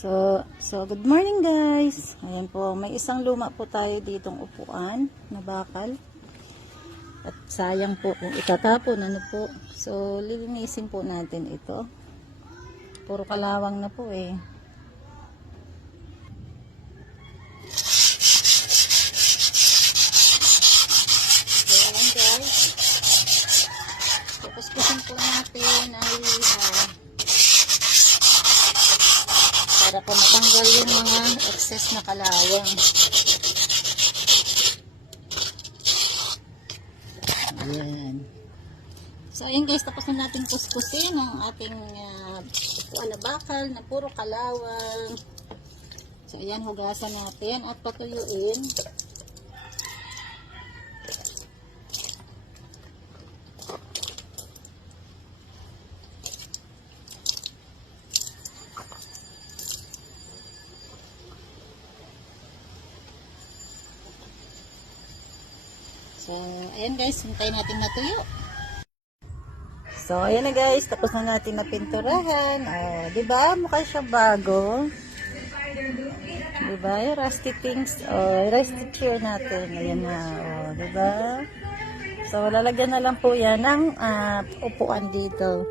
So good morning guys. Ayan po, may isang luma po tayo ditong upuan na bakal. At sayang po kung itatapon, ano po. So lilinisin po natin ito. Puro kalawang na po eh. So ayan guys. Pupuspusin po natin ang liha. Para po matanggal yung mga excess na kalawang. Ayan. So ayan guys, tapos na natin puspusin ang ating upuan na bakal na puro kalawang. So ayan, hugasan natin at patuyuin. So, ayan guys, hintayin natin natuyo. So, ayan na guys, tapos na natin na pinturahan. Diba? Mukha siya bago. Diba? Yung rusty things. Rusty chair natin. Ayan na. Diba? So, lalagyan na lang po yan ng upuan dito.